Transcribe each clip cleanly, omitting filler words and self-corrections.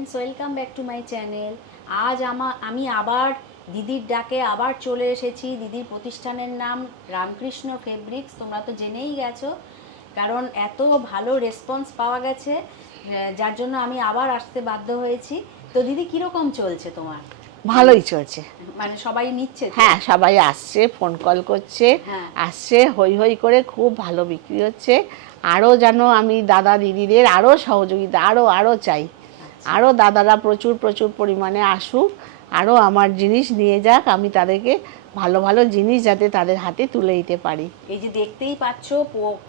Friends, welcome back to my channel. আজ আমি আবার দিদির ডাকে আবার চলে এসেছি। দিদির প্রতিষ্ঠানের নাম রামকৃষ্ণ ফেব্রিক্স। তোমরা তো জেনেই গেছো, কারণ এত ভালো রেসপন্স পাওয়া গেছে, যার জন্য আমি আবার আসতে বাধ্য হয়েছি। তো দিদি, কীরকম চলছে তোমার? ভালোই চলছে। মানে সবাই নিচ্ছে? হ্যাঁ, সবাই আসছে, ফোন কল করছে, আসছে, হই হই করে খুব ভালো বিক্রি হচ্ছে। আরও যেন আমি দাদা দিদিদের আরও সহযোগিতা আরও চাই। আরও দাদারা প্রচুর প্রচুর পরিমাণে আসুক, আরও আমার জিনিস নিয়ে যাক, আমি তাদেরকে ভালো ভালো জিনিস যাতে তাদের হাতে তুলে দিতে পারি। এই যে দেখতেই পাচ্ছ,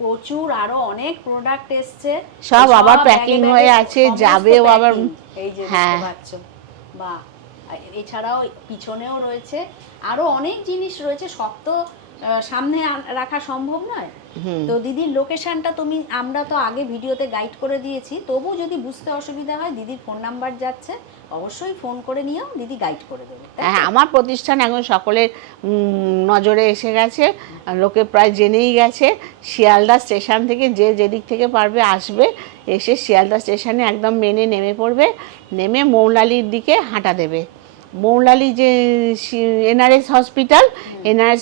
প্রচুর আরো অনেক প্রোডাক্ট এসছে, সব আবার প্যাকিং হয়ে আছে, যাবেও আবার। এই যে দেখতে পাচ্ছ, বাহ। এছাড়াও পিছনেও রয়েছে আরো অনেক জিনিস রয়েছে, সব তো সামনে রাখা সম্ভব নয়। তো দিদির লোকেশনটা আমরা তো আগে ভিডিওতে গাইড করে দিয়েছি, তবু যদি বুঝতে অসুবিধা হয় দিদির ফোন নাম্বার যাচ্ছে, অবশ্যই ফোন করে নিও, দিদি গাইড করে দেবে। হ্যাঁ, আমার প্রতিষ্ঠান এখন সকলের নজরে এসে গেছে, লোকে প্রায় জেনেই গেছে। শিয়ালদা স্টেশন থেকে যে যেদিক থেকে পারবে আসবে, এসে শিয়ালদা স্টেশনে একদম মেনে নেমে পড়বে, নেমে মৌলালির দিকে হাঁটা দেবে। মৌলালি যে এনআরএস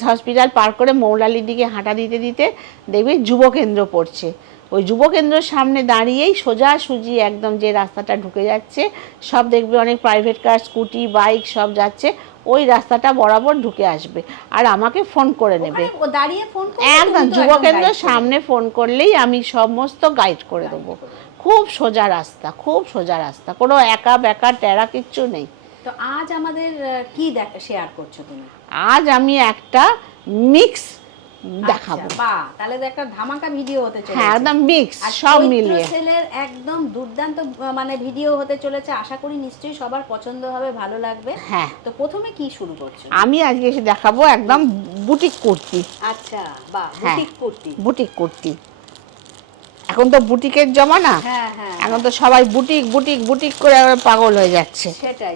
হসপিটাল পার করে মৌলালির দিকে হাঁটা দিতে দিতে দেখবে যুব কেন্দ্র পড়ছে। ওই যুব কেন্দ্রের সামনে দাঁড়িয়েই সোজাসুজি একদম যে রাস্তাটা ঢুকে যাচ্ছে, সব দেখবে অনেক প্রাইভেট কার, স্কুটি, বাইক সব যাচ্ছে, ওই রাস্তাটা বরাবর ঢুকে আসবে আর আমাকে ফোন করে নেবে। একদম যুব কেন্দ্রের সামনে ফোন করলেই আমি সমস্ত গাইড করে দেবো। খুব সোজা রাস্তা, কোনো একা বেকা টেরা কিচ্ছু নেই। তো আজ আমাদের কি শেয়ার করছো তুমি? আজ আমি একটা মিক্স দেখাবো। বাহ, তাহলে তো একটা ধামাকা ভিডিও হতে চলেছে। হ্যাঁ, একদম মিক্স, সব মিলিয়ে সেলের একদম দুর্দান্ত মানে ভিডিও হতে চলেছে। আশা করি নিশ্চয়ই সবার পছন্দ হবে, ভালো লাগবে। হ্যাঁ, তো প্রথমে কি শুরু করছো? আমি আজকে এসে দেখাবো একদম বুটিক কুর্তি। আচ্ছা, বাহ, বুটিক কুর্তি। এখন তো বুটিকের জমানা। এখন তো সবাই বুটিক বুটিক বুটিক করে পাগল হয়ে যাচ্ছে। সেটাই।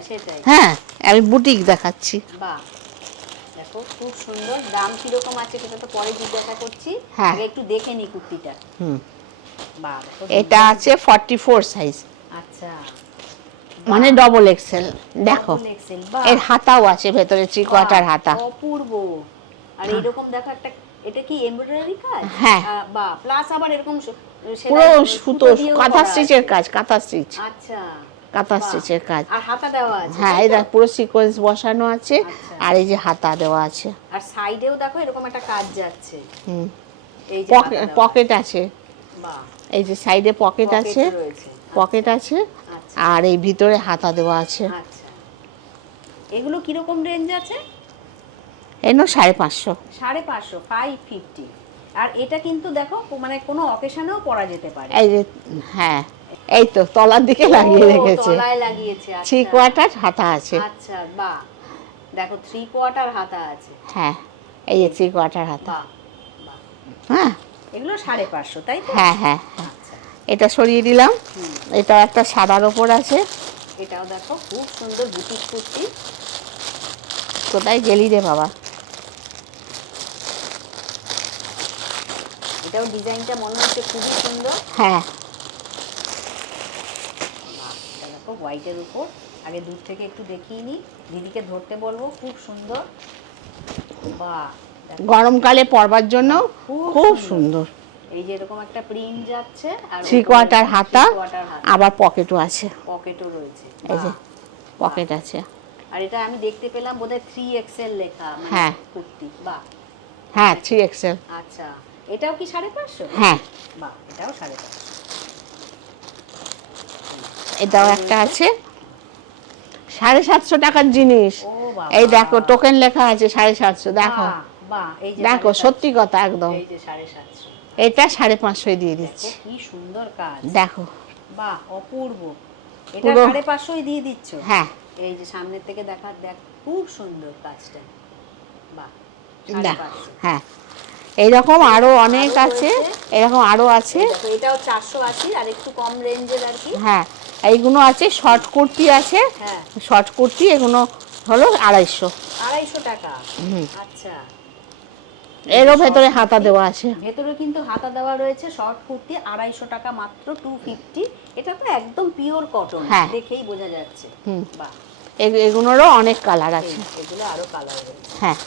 হ্যাঁ, আমি বুটিক দেখাচ্ছি। বাহ, দেখো খুব সুন্দর। দাম কিরকম আছে সেটা তো পরে জিজ্ঞাসা করছি, আগে একটু দেখে নি কুর্তিটা। বাহ, এটা আছে 44 সাইজ। আচ্ছা, মানে ডবল এক্সেল। দেখো এর হাতাও আছে, ভেতরে 3 কোয়ার্টার হাতা। অপূর্ব। আর এরকম দেখো একটা, এটা কি এমব্রয়ডারি কাজ? হ্যাঁ, বাহ, প্লাস আবার এরকম পুরো সুতো, কাঁথা স্টিচের কাজ, কাঁথা স্টিচ। আচ্ছা, কাঁথা স্টিচের কাজ। আর হাতা দেওয়া আছে? হ্যাঁ, এটা পুরো সিকোয়েন্স বসানো আছে, আর এই যে হাতা দেওয়া আছে। আর সাইডেও দেখো এরকম একটা কাজ যাচ্ছে। এই যে পকেট আছে। বাহ, এই যে সাইডে পকেট আছে, আর এই ভিতরে হাতা দেওয়া আছে। আচ্ছা, এগুলো কিরকম রেঞ্জ আছে? এনো 550। 550। আর এটা কিন্তু দেখো মানে কোনো অকেশনেও পরা যেতে পারে। এই যে, হ্যাঁ, এই তো তলার দিকে লাগিয়ে রেখেছে, তলায় লাগিয়েছে। 3 কোয়ার্টার হাতা আছে। আচ্ছা, বাহ, দেখো 3 কোয়ার্টার হাতা আছে। হ্যাঁ, এই যে 3 কোয়ার্টার হাতা। হ্যাঁ, এগুলো 550, তাই তো? হ্যাঁ। এটা সরিয়ে দিলাম। এটা একটা সাদার ওপর আছে। এটাও দেখো খুব সুন্দর বুটিক কুর্তি। কোথায় গেলি রে বাবা? এটাও ডিজাইনটা মনে হচ্ছে খুবই সুন্দর। হ্যাঁ, এটা দেখো হোয়াইটের উপর। আগে দূর থেকে একটু দেখিয়ে নি, দিদিকে ধরতে বলবো। খুব সুন্দর। বাহ, গরমকালে পরবার জন্য খুব সুন্দর। এই যে এরকম একটা প্রিন্ট যাচ্ছে, আর 3 কোয়ার্টার হাতা, আবার পকেটও আছে। পকেটও রয়েছে, এই যে পকেট আছে। আর এটা আমি দেখতে পেলাম বোধহয় 3XL লেখা, মানে কুর্তি। বাহ, হ্যাঁ, 3XL। আচ্ছা, এটাও কি 550? হ্যাঁ, বাহ, এটাও 550। এটাও একটা আছে 750 টাকার জিনিস। এই দেখো টোকেন লেখা আছে 750। দেখো, দেখো সত্যি কথা একদম। এই যে 750, এটা 550 দিয়ে দিচ্ছি। কি সুন্দর কাজ, দেখো। বাহ, অপূর্ব। এটা 550 দিয়ে দিচ্ছ? হ্যাঁ, এই যে সামনের থেকে দেখ, খুব সুন্দর কাজটা। বাহ, হ্যাঁ, এইরকম আরো অনেক আছে, এরকম আরো আছে। এটাও 480, আর একটু কম রেঞ্জের আর কি। হ্যাঁ, এইগুলো আছে, শর্ট কুর্তি আছে। হ্যাঁ, শর্ট কুর্তি এগুলো হলো 250 টাকা। আচ্ছা, এরও ভেতরে হাতা দেওয়া আছে। ভেতরে কিন্তু হাতা দেওয়া রয়েছে। শর্ট কুর্তি 250 টাকা মাত্র, 250। এটা তো একদম পিওর কটন, দেখেই বোঝা যাচ্ছে। বাহ, এগুলোরও অনেক কালার আছে। এগুলো আরো কালার রয়েছে। হ্যাঁ,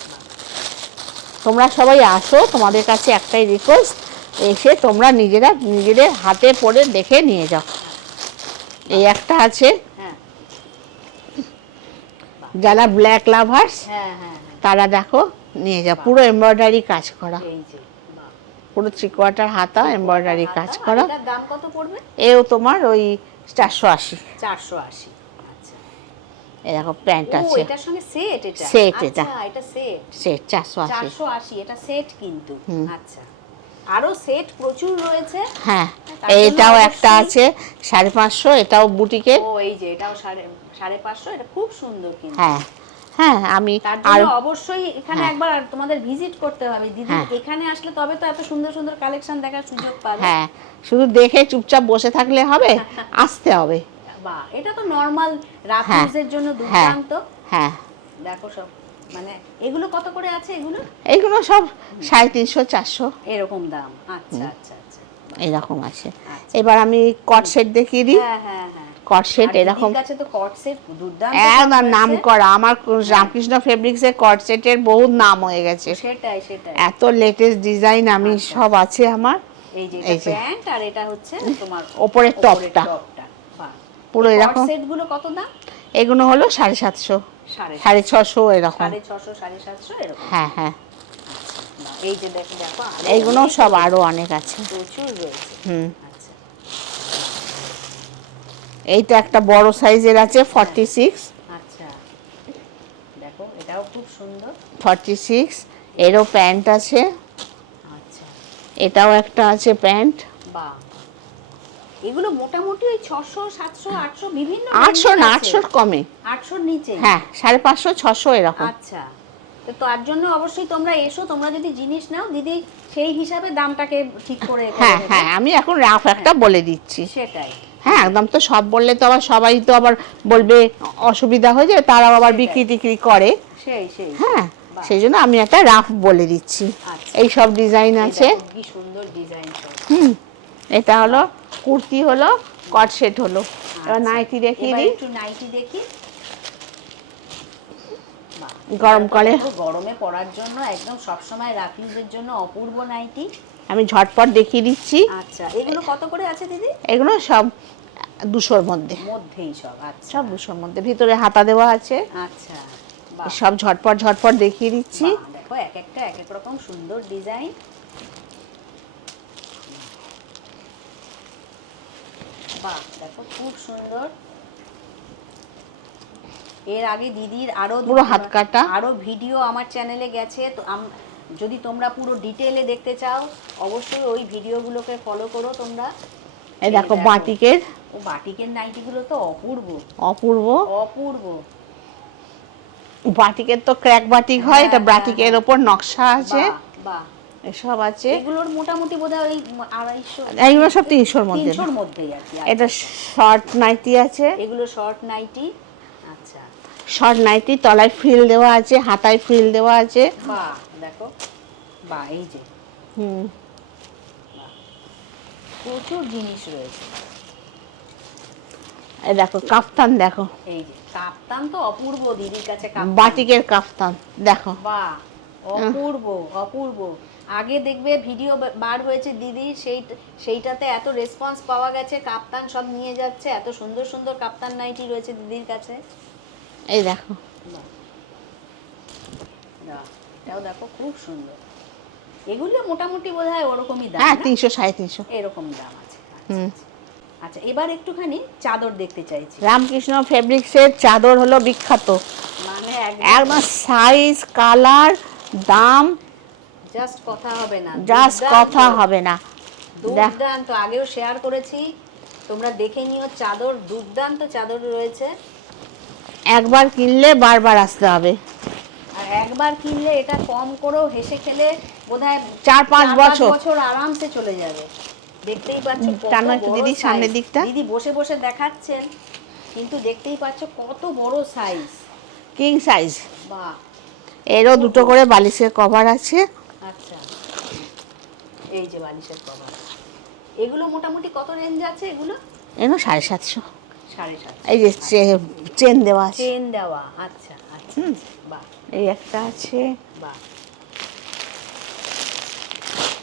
তোমরা সবাই আসো, তোমাদের কাছে একটাই রিকোয়েস্ট, এসে তোমরা নিজেদের হাতে পরে দেখে নিয়ে যাও। এই একটা আছে, যারা ব্ল্যাক লাভার্স তারা দেখো নিয়ে যাও, পুরো এমব্রয়ডারি কাজ করা, পুরো 3 কোয়ার্টার হাতা এমব্রয়ডারি কাজ করা। এটার দাম কত পড়বে? এও তোমার ওই 480। 480। আচ্ছা, এই দেখো প্যান্ট আছে, এটার সঙ্গে সেট, এটা সেট, এটা সেট 480। এটা সেট কিন্তু। আচ্ছা, আরো সেট প্রচুর রয়েছে। হ্যাঁ, এটাও একটা আছে 550, এটাও বুটিকে। এই যে এটাও 550, এটা খুব সুন্দর কিন্তু। হ্যাঁ, আমি তার জন্য অবশ্যই এখানে একবার তোমাদের ভিজিট করতে হবে দিদি। এখানে আসলে তবে তো এত সুন্দর সুন্দর কালেকশন দেখার সুযোগ পাবে। হ্যাঁ, শুধু দেখে চুপচাপ বসে থাকলে হবে, আসতে হবে। বাহ, এটা তো নরমাল রাফ ইউজের জন্য দুর্দান্ত। হ্যাঁ, দেখো সব, মানে এগুলো কত করে আছে? এগুলো সব 350 400 এরকম দাম। আচ্ছা আচ্ছা আচ্ছা, এরকম আছে। এবার আমি কট সেট দেখিয়ে দিই। কট সেট এরকম কাছে তো কট সেট দুর্দান্ত, একদম নাম করা। আমার রামকৃষ্ণ ফেব্রিক্স এর কট সেটের বহুত নাম হয়ে গেছে। সেটাই এত লেটেস্ট ডিজাইন আমি সব আছে আমার। এই যে এটা প্যান্ট, আর এটা হচ্ছে তোমার উপরের টপটা। পুরো এরকম। সেট গুলো কত দাম? এগুলো হলো 750, 650 এরকম। 650, 750 এরকম। হ্যাঁ। এই যে দেখো, এইগুলো সব আরো অনেক আছে, প্রচুর রয়েছে। আচ্ছা, এইটা একটা বড় সাইজের আছে 46। আচ্ছা, দেখো এটাও খুব সুন্দর 46। এরও প্যান্ট আছে। আচ্ছা, এটাও একটা আছে প্যান্ট। বাহ, এগুলো মোটামুটি ওই 600, 700, 800 বিভিন্ন। 800 না, 800 কমে, 800 নিচে। হ্যাঁ, 550 600 এরকম। আচ্ছা, তো তার জন্য অবশ্যই তোমরা এসো। তোমরা যদি জিনিস নাও দিদি, সেই হিসাবে দামটাকে ঠিক করে। হ্যাঁ, আমি এখন রাফ একটা বলে দিচ্ছি। সেটাই। হ্যাঁ, একদম তো সব বললে তো আবার সবাই তো আবার বলবে, অসুবিধা হয়ে যায়, তারাও আবার বিক্রি টিক্রি করে। হ্যাঁ, সেই জন্য আমি একটা রাফ বলে দিচ্ছি। এই সব ডিজাইন আছে, কি সুন্দর ডিজাইন সব। এটা হলো কুর্তি, হলো কট সেট হলো। এবার নাইটি দেখিয়ে দিই। একটু নাইটি দেখি। গরমে পরার জন্য একদম সব সময় রাফ ইউজের জন্য অপূর্ব নাইটি। আমি ঝটপট দেখিয়ে দিচ্ছি। আচ্ছা, এগুলো কত করে আছে দিদি? এগুলো সব 200-র মধ্যেই সব। আচ্ছা, সব 200-র মধ্যে, ভিতরে হাতা দেওয়া আছে। আচ্ছা, সব ঝটপট দেখিয়ে দিচ্ছি। দেখো এক একটা এক এক রকম সুন্দর ডিজাইন। বাহ, দেখো খুব সুন্দর। এর আগে দিদির পুরো হাত কাটা আরো ভিডিও আমার চ্যানেলে গেছে, তো যদি তোমরা পুরো ডিটেইলে দেখতে চাও অবশ্যই ওই ভিডিওগুলোকে ফলো করো তোমরা। এই দেখো বাটিকের, বাটিকের নাইটিগুলো তো অপূর্ব। বাটিকের তো ক্র্যাক বাটিক হয়, এটা বাটিকের ওপর নকশা আছে। বাহ, এসব আছে। এগুলোর মোটামুটি বোধহয় ওই 250। এইগুলো সব 300-র মধ্যে। 300-র মধ্যেই আছে। এটা শর্ট নাইটি আছে। এগুলো শর্ট নাইটি। আচ্ছা, শর্ট নাইটি, তলায় ফ্রিল দেওয়া আছে, হাতায় ফ্রিল দেওয়া আছে। বাহ, দেখো, বাহ, এই যে প্রচুর জিনিস রয়েছে। এই দেখো কাফতান, দেখো এই যে কাফতান তো অপূর্ব দিদির কাছে। বাটিকের কাফতান দেখো, বাহ, অপূর্ব। আগে দেখবে ভিডিও বার হয়েছে দিদি, সেইটাতে এত রেসপন্স পাওয়া গেছে, কাপ্তান সব নিয়ে যাচ্ছে। এত সুন্দর সুন্দর কাপ্তান নাইটি রয়েছে দিদির কাছে। এই দেখো, এটাও দেখো খুব সুন্দর। এগুলো মোটামুটি বোধহয় ওরকমই দাম। হ্যাঁ, 300 350 এরকম দাম আছে। আচ্ছা, এবার একটুখানি চাদর দেখতে চাইছি। রামকৃষ্ণ ফেব্রিক্সের চাদর হলো বিখ্যাত, মানে একদম সাইজ, কালার, দাম জাস্ট কথা হবে না। দুর্দান্ত, আগেও শেয়ার করেছি, তোমরা দেখে নিও। চাদর দুর্দান্ত চাদর রয়েছে। একবার কিনলে বারবার আসতে হবে। আর একবার কিনলে এটা কম করেও হেসে খেলে বোধহয় 4-5 বছর আরামসে চলে যাবে। দেখতেই পাচ্ছ দিদি সামনের দিকটা, দিদি বসে বসে দেখাচ্ছেন, কিন্তু দেখতেই পাচ্ছ কত বড় সাইজ, কিং সাইজ। বাহ, এরও দুটো করে বালিশের কভার আছে। আচ্ছা, এই যে বালিশের কভার, এগুলো মোটামুটি কত রেঞ্জ আছে এগুলো? এগুলো 750। 750। এই যে চেন দেওয়া আছে। চেন দেওয়া, আচ্ছা আচ্ছা, বাহ। এই একটা আছে, বাহ,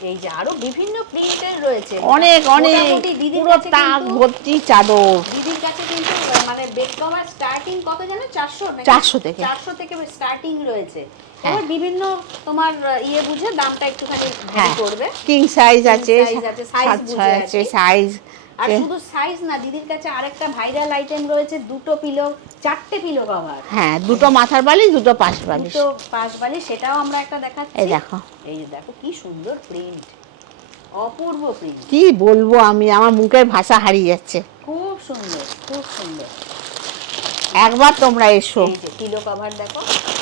এই যে আরো বিভিন্ন প্রিন্টের রয়েছে, অনেক অনেক, মোটামুটি দিদির পুরো কাছে তাক কিন্তু- ভর্তি চাদর। দিদির কাছে কিন্তু মানে বেড কভার স্টার্টিং কত জানো? 400 নাকি? 400 থেকে। 400 থেকে স্টার্টিং রয়েছে। হ্যাঁ। এবার বিভিন্ন তোমার ইয়ে বুঝে দামটা একটুখানি হ্যাঁ, করবে। কিং সাইজ King আছে, size আছে, size 7 বুঝে আছে আর কি। সাইজ। আর শুধু সাইজ না, দিদির কাছে আরেকটা ভাইরাল আইটেম রয়েছে, দুটো পিলো, 4টে পিলো কভার। হ্যাঁ, দুটো মাথার বালিশ, দুটো পাশ বালিশ। দুটো পাশ বালিশ, সেটাও আমরা একটা দেখাচ্ছি। এই দেখো, এই যে দেখো কি সুন্দর প্রিন্ট, অপূর্ব প্রিন্ট, কি বলবো আমি, আমার মুখের ভাষা হারিয়ে যাচ্ছে। খুব সুন্দর, খুব সুন্দর। একবার তোমরা এসো। এই যে পিলো কভার দেখো,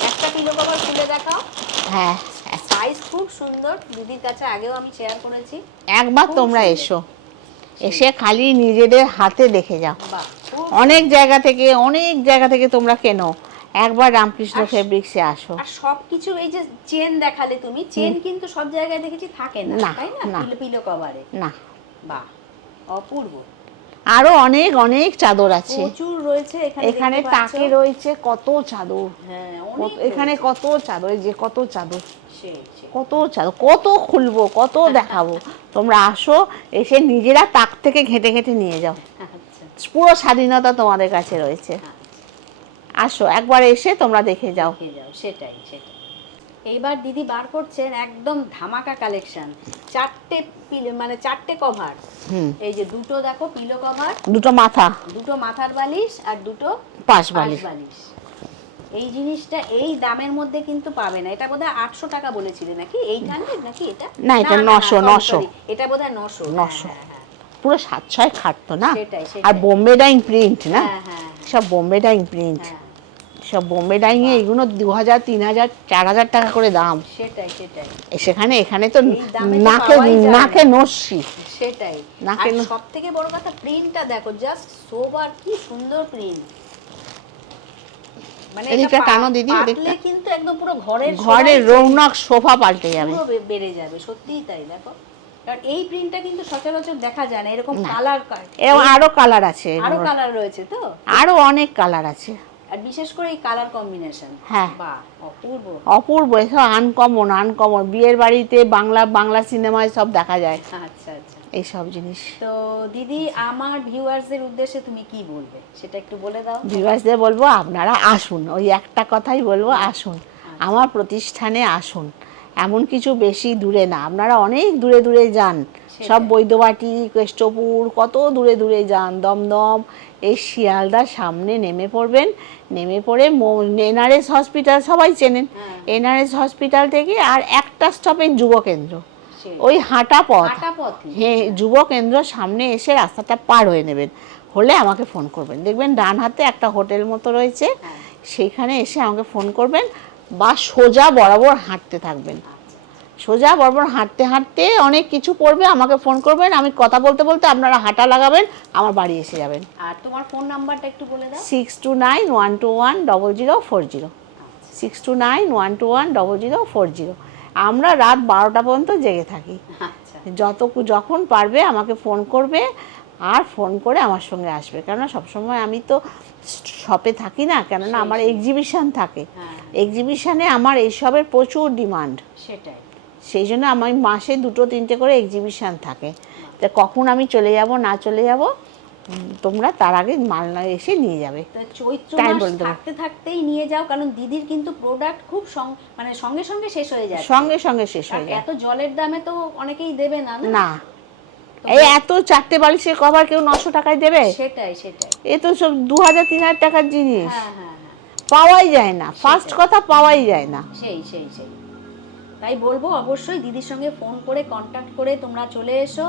একটা পিলো কভার খুলে দেখাও। হ্যাঁ, সাইজ খুব সুন্দর, দিদির কাছে আগেও আমি শেয়ার করেছি। একবার খুব তোমরা সুন্দর। এসো, এসে খালি নিজেদের হাতে দেখে যাও। বাহ, খুব অনেক জায়গা থেকে তোমরা কেনো, একবার রামকৃষ্ণ ফেব্রিক্সে আসো। আর সবকিছু, এই যে চেন দেখালে তুমি, চেন কিন্তু সব জায়গায় দেখেছি থাকে না, না, তাই না? না। পিলো কভারে। না, বাহ, অপূর্ব। আরো অনেক অনেক চাদর আছে প্রচুর রয়েছে এখানে, এখানে। দেখতে পাচ্ছো। তাকে রয়েছে কত চাদর, হ্যাঁ, অনেক এখানে রয়েছে। কত চাদর, এই যে কত চাদর, সেই, সেই। কত চাদর, কত খুলবো, কত দেখাবো। তোমরা আসো, এসে নিজেরা তাক থেকে ঘেঁটে ঘেঁটে নিয়ে যাও। আচ্ছা, পুরো স্বাধীনতা তোমাদের কাছে রয়েছে। আচ্ছা। আসো, একবার এসে তোমরা দেখে যাও। দেখে যাও, সেটাই সেটাই। এইবার দিদি বার করছেন একদম ধামাকা কালেকশন, 4টে পিলো, মানে 4টে কভার। এই যে দুটো দেখো পিলো কভার, দুটো মাথা, দুটো মাথার বালিশ, আর দুটো পাশ পাশ বালিশ। বালিশ। এই জিনিসটা এই দামের মধ্যে কিন্তু পাবে না। এটা বোধহয় 800 টাকা বলেছিলে নাকি? 800 নাকি এটা? না, এটা 900, sorry, 900 sorry, এটা বোধহয় 900। 900। পুরো 7-6 খাটতো না। সেটাই, সেটাই। আর বোম্বে ডাইং প্রিন্ট না, হ্যাঁ, হ্যাঁ, সব বোম্বে ডাইং প্রিন্ট, হ্যাঁ, সব বোম্বে ডাইং এ এগুলো 2000, 3000, 4000 টাকা করে দাম। সেটাই, সেটাই। সেখানে এখানে তো এই দামে তো নাকে পাওয়াই যায় না। নাকে নস্যি। সেটাই। নাকে আর না- সবথেকে বড় কথা, প্রিন্টটা দেখো, জাস্ট সোবার, কি সুন্দর প্রিন্ট। মানে এদিকটা টানো দিদি, পাতলে এদিকটা। কিন্তু একদম পুরো ঘরের ঘরের শোভাই রৌনক সোফা পাল্টে যাবে। পুরো বেড়ে যাবে, সত্যিই তাই। দেখো, কারণ এই প্রিন্টটা কিন্তু সচরাচর দেখা যায় না, এরকম কালার, এরকম আরো কালার আছে, আরো কালার রয়েছে তো, আরো অনেক কালার আছে। আর বিশেষ করে এই কালার কম্বিনেশন, হ্যাঁ। বাহ, অপূর্ব। অপূর্ব, এসব আনকমন বিয়ের বাড়িতে, বাংলা সিনেমায় সব দেখা যায় আচ্ছা, আচ্ছা। এই সব জিনিস। তো দিদি, আমার ভিউয়ার্সদের উদ্দেশ্যে তুমি কি বলবে সেটা একটু বলে দাও। ভিউয়ার্সদের বলবো, আপনারা আসুন, ওই একটা কথাই বলবো, আসুন আমার প্রতিষ্ঠানে আসুন। এমন কিছু বেশি দূরে না, আপনারা অনেক দূরে দূরে যান, সব বৈদ্যবাটি, কেষ্টপুর, কত দূরে দূরে যান, দমদম, এই শিয়ালদার সামনে নেমে পড়বেন। নেমে পড়ে এনআরএস হসপিটাল সবাই চেনেন, এনআরএস হসপিটাল থেকে আর একটা স্টপেজ যুব কেন্দ্র, ওই হাঁটা পথ। হ্যাঁ, যুব কেন্দ্র সামনে এসে রাস্তাটা পার হয়ে নেবেন, হলে আমাকে ফোন করবেন। দেখবেন ডান হাতে একটা হোটেল মতো রয়েছে, সেইখানে এসে আমাকে ফোন করবেন, বা সোজা বরাবর হাঁটতে থাকবেন। সোজা বরাবর হাঁটতে হাঁটতে অনেক কিছু পড়বে, আমাকে ফোন করবেন, আমি কথা বলতে বলতে আপনারা হাঁটা লাগাবেন, আমার বাড়ি এসে যাবেন। আর তোমার ফোন নাম্বারটা একটু বলে দাও। 6291210040, 6291210040। আমরা রাত 12টা পর্যন্ত জেগে থাকি। যখন পারবে আমাকে ফোন করবে, আর ফোন করে আমার সঙ্গে আসবে, কেননা সবসময় আমি তো শপে থাকি না, কেননা আমার এক্সিবিশন থাকে। এক্সিবিশনে আমার এইসবের প্রচুর ডিমান্ড, সেটাই। সেই জন্য আমার মাসে 2-3টে করে এক্সিবিশন থাকে। তা কখন আমি চলে যাব না চলে যাব, তোমরা তার আগে মাল না এসে নিয়ে যাবে। চৈত্র মাস থাকতে থাকতেই নিয়ে যাও, কারণ দিদির কিন্তু প্রোডাক্ট খুব মানে সঙ্গে সঙ্গে শেষ হয়ে যায়, সঙ্গে সঙ্গে শেষ হয়ে যায়। এত জলের দামে তো অনেকেই দেবে না। না, এই এত 4টে বালিশের কভার কেউ 900 টাকায় দেবে? সেটাই, সেটাই। এ তো সব 2000-3000 টাকার জিনিস, হ্যাঁ, হ্যাঁ, পাওয়াই যায় না। ফার্স্ট কথা, পাওয়াই যায় না। সেই সেই সেই তাই বলবো, অবশ্যই দিদির সঙ্গে ফোন করে কন্ট্যাক্ট করে তোমরা চলে এসো।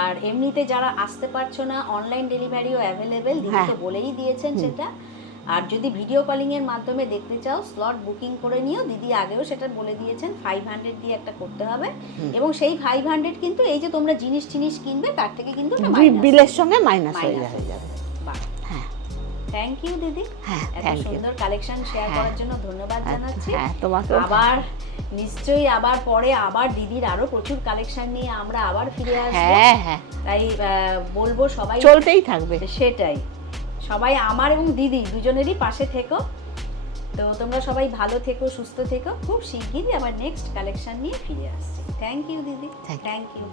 আর এমনিতে যারা আসতে পারছো না, অনলাইন ডেলিভারিও অ্যাভেলেবেল, দিদি তো বলেই দিয়েছেন সেটা। আর যদি ভিডিও কলিং এর মাধ্যমে দেখতে চাও, স্লট বুকিং করে নিও। দিদি আগেও সেটা বলে দিয়েছেন, 500 দিয়ে একটা করতে হবে, এবং সেই 500 কিন্তু এই যে তোমরা জিনিস কিনবে তার থেকে কিন্তু বিলের সঙ্গে মাইনাস হয়ে যাবে। হ্যাঁ, থ্যাংক ইউ দিদি, হ্যাঁ, এত সুন্দর কালেকশন শেয়ার করার জন্য ধন্যবাদ জানাচ্ছি। হ্যাঁ, তোমাকে আবার নিশ্চয়ই আবার পরে আবার দিদির আরো প্রচুর কালেকশন নিয়ে আমরা আবার ফিরে আসবো। হ্যাঁ হ্যাঁ, তাই বলবো সবাই চলতেই থাকবে। সেটাই, সবাই আমার এবং দিদি দুজনেরই পাশে থেকো। তো তোমরা সবাই ভালো থেকো, সুস্থ থেকো। খুব শিগগিরই আবার নেক্সট কালেকশন নিয়ে ফিরে আসছি। থ্যাংক ইউ দিদি, Thank you. Thank you.